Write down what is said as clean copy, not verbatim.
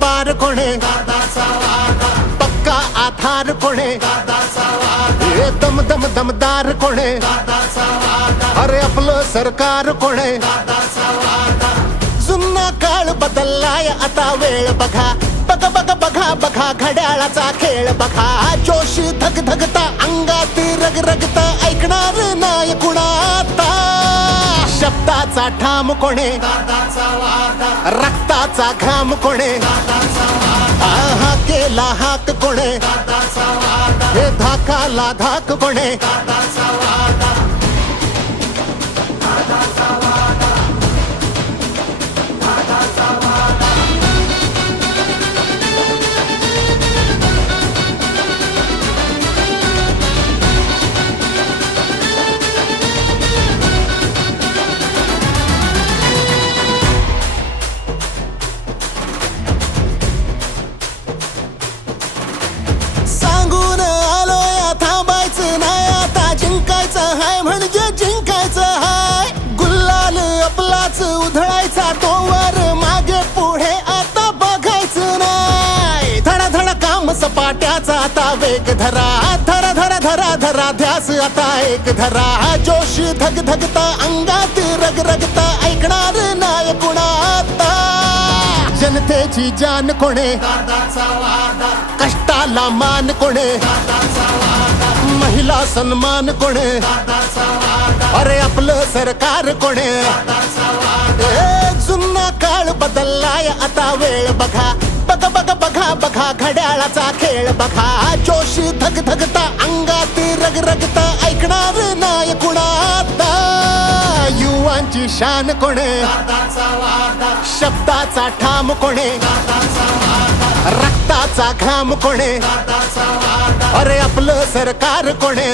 पार कोणे पक्का आधार कोणे हे दम दम दमदार कोणे अरे आपलं सरकार कोणे जुना काळ बदललाय आता वेळ बघा बघा बघा बघा बघा घड्याळाचा खेळ बघा जोश धग धगता अंगात रग रगता ऐकणार नाही कुणाता शब्दाचा ठाम कोणे रक्ताचा घाम कोणे हा केला हाक कोणे हे धाकाला धाक कोणे सांगून आलोय थांबायचं नाही आता जिंकायचं हाय म्हणजे जिंकायचं हाय गुल्लाल आपलाच उधळायचा तोवर मागे पुढे आता बघायचं नाही धडा धडा काम सपाट्याचा आता वेग धरा धरा धरा धरा धरा ध्यास आता एक धरा जोश धग धगता अंगात रग रगता ऐकणार नाही कुणाता जनतेची जान कोणे कष्टाला मान कोणे महिला सन्मान कोणे अरे आपलं सरकार कोणे जुना काळ बदललाय आता वेळ बघा बघा बघा बघा बघा घड्याळाचा खेळ बघा जोश धग धगता अंगात रग रगता ऐकणार नाही कुणाता युवांची शान कोणे शब्दाचा ठाम कोणे रक्ताचा घाम कोणे अरे आपलं सरकार कोणे